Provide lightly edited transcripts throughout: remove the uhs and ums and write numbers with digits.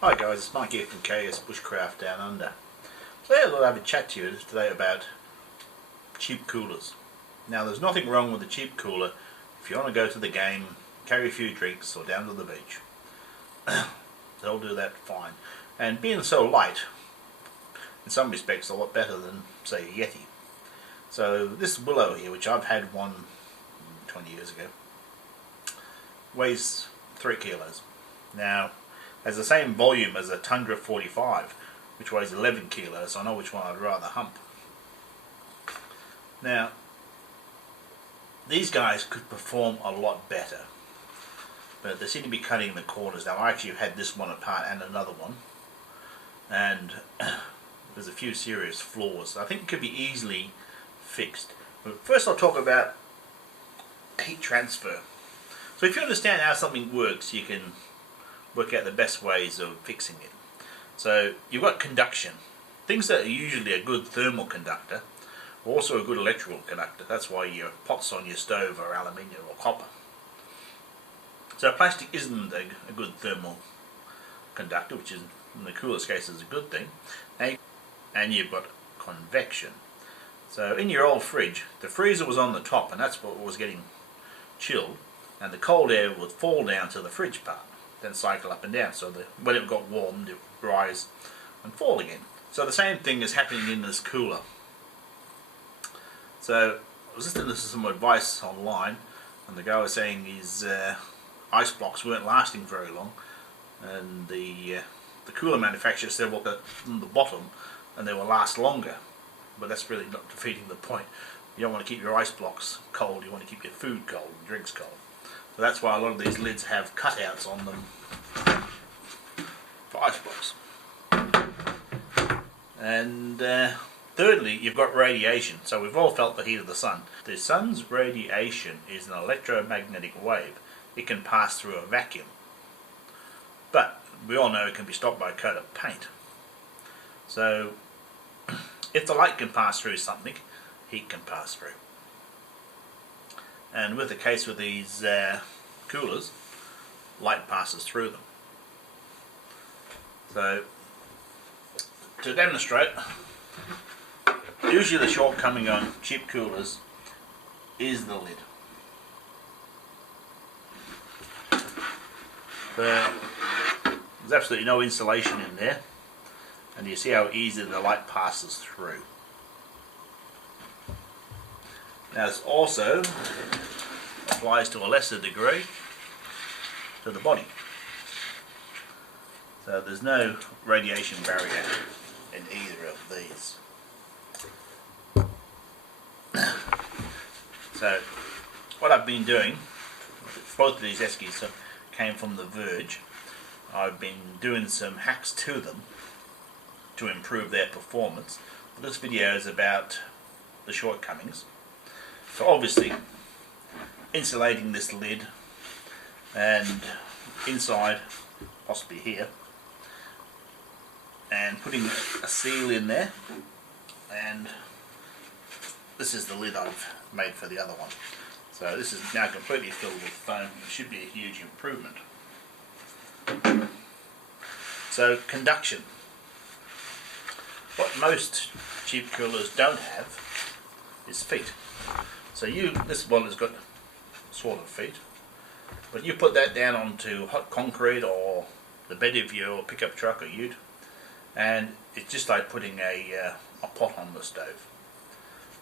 Hi guys, it's Mike here from KS Bushcraft Down Under. Today I'll have a chat to you today about cheap coolers. Now there's nothing wrong with a cheap cooler if you want to go to the game, carry a few drinks or down to the beach. They'll do that fine. And being so light, in some respects a lot better than say a Yeti. So this Willow here, which I've had one 20 years ago, weighs 3 kilos. Now has the same volume as a Tundra 45, which weighs 11 kilos, so I know which one I'd rather hump. Now, these guys could perform a lot better, but they seem to be cutting the corners. Now, I actually had this one apart and another one, and there's a few serious flaws. I think it could be easily fixed. But first I'll talk about heat transfer. So if you understand how something works, you can work out the best ways of fixing it. So you've got conduction. Things that are usually a good thermal conductor are also a good electrical conductor. That's why your pots on your stove are aluminium or copper. So plastic isn't a good thermal conductor, which is in the coolest case is a good thing. And you've got convection. So in your old fridge, the freezer was on the top and that's what was getting chilled, and the cold air would fall down to the fridge part, then cycle up and down, so when it got warmed it would rise and fall again. So the same thing is happening in this cooler. So I was listening to some advice online, and the guy was saying his ice blocks weren't lasting very long, and the cooler manufacturer said, well, on the bottom and they will last longer, but that's really not defeating the point. You don't want to keep your ice blocks cold, you want to keep your food cold and drinks cold. So that's why a lot of these lids have cutouts on them for ice blocks. And thirdly, you've got radiation. So we've all felt the heat of the sun. The sun's radiation is an electromagnetic wave. It can pass through a vacuum. But we all know it can be stopped by a coat of paint. So if the light can pass through something, heat can pass through. And with the case with these coolers, light passes through them. So to demonstrate, usually the shortcoming on cheap coolers is the lid. There's absolutely no insulation in there, and you see how easy the light passes through. Now this also applies to a lesser degree to the body. So there's no radiation barrier in either of these. So what I've been doing, both of these eskies came from the Verge. I've been doing some hacks to them to improve their performance. But this video is about the shortcomings. So obviously insulating this lid, and inside, possibly here, and putting a seal in there, and this is the lid I've made for the other one. So this is now completely filled with foam. It should be a huge improvement. So conduction. What most cheap coolers don't have is feet. So this one has got sort of feet, but you put that down onto hot concrete or the bed of your pickup truck or ute, and it's just like putting a pot on the stove.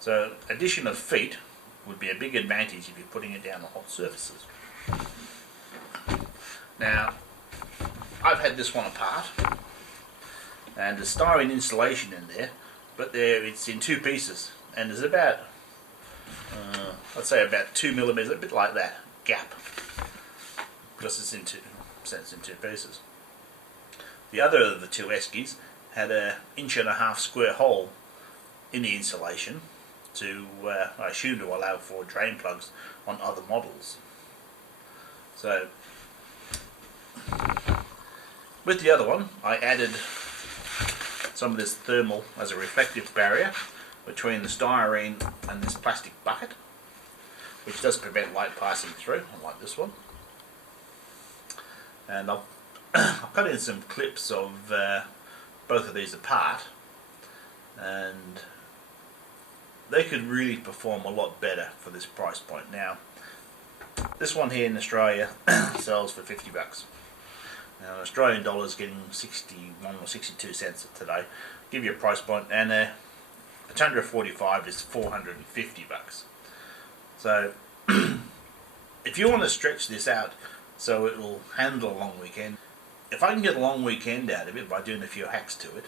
So addition of feet would be a big advantage if you're putting it down on hot surfaces. Now, I've had this one apart, and there's styrene insulation in there, but it's in 2 pieces, and there's about let's say about 2 millimeters, a bit like that, gap, because it's in 2 pieces. The other of the 2 eskies had an 1.5 inch square hole in the insulation to, I assume, to allow for drain plugs on other models. So with the other one, I added some of this thermal as a reflective barrier between the styrene and this plastic bucket, which does prevent light passing through, unlike this one. And I'll I've cut in some clips of both of these apart, and they could really perform a lot better for this price point. Now, this one here in Australia sells for $50. Now, Australian dollars getting 61 or 62 cents today. Give you a price point, and a Tundra 45 is $450. So, if you want to stretch this out so it will handle a long weekend, if I can get a long weekend out of it by doing a few hacks to it,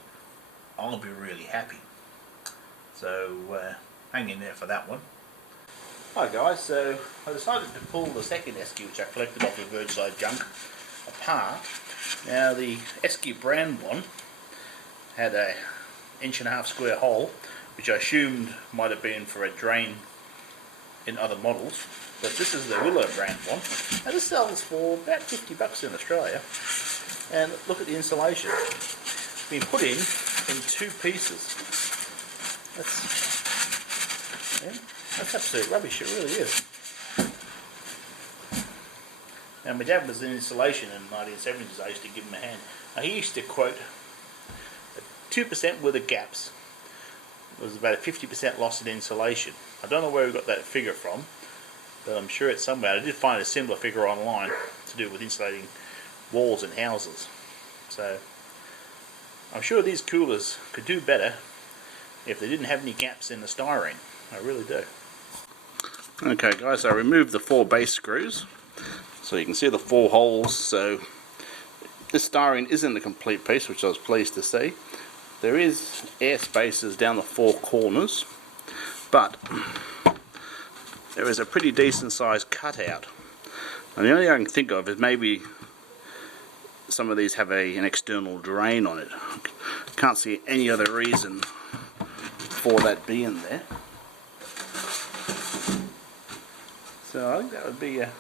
I'll be really happy. So, hang in there for that one. Hi guys, so I decided to pull the second Esky which I collected off the Vergeside junk apart. Now the Esky brand one had a 1.5 inch square hole, which I assumed might have been for a drain in other models, but this is the Willow brand one, and this sells for about $50 in Australia. And look at the insulation. It's been put in 2 pieces. That's absolute rubbish, it really is. Now my dad was in insulation in the 1970s. I used to give him a hand. Now, he used to quote 2% with the gaps. It was about a 50% loss in insulation. I don't know where we got that figure from, but I'm sure it's somewhere. I did find a similar figure online to do with insulating walls and houses. So I'm sure these coolers could do better if they didn't have any gaps in the styrene. I really do. Okay guys, I removed the 4 base screws so you can see the 4 holes. So this styrene isn't a complete piece, which I was pleased to see. There is air spaces down the 4 corners, but there is a pretty decent sized cutout, and the only thing I can think of is maybe some of these have an external drain on it. Can't see any other reason for that being there. So I think that would be a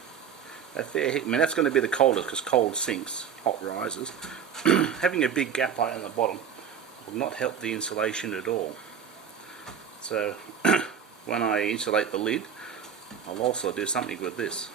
fair hit. I mean, that's going to be the coldest because cold sinks, hot rises. Having a big gap right on the bottom will not help the insulation at all. So when I insulate the lid, I'll also do something with this.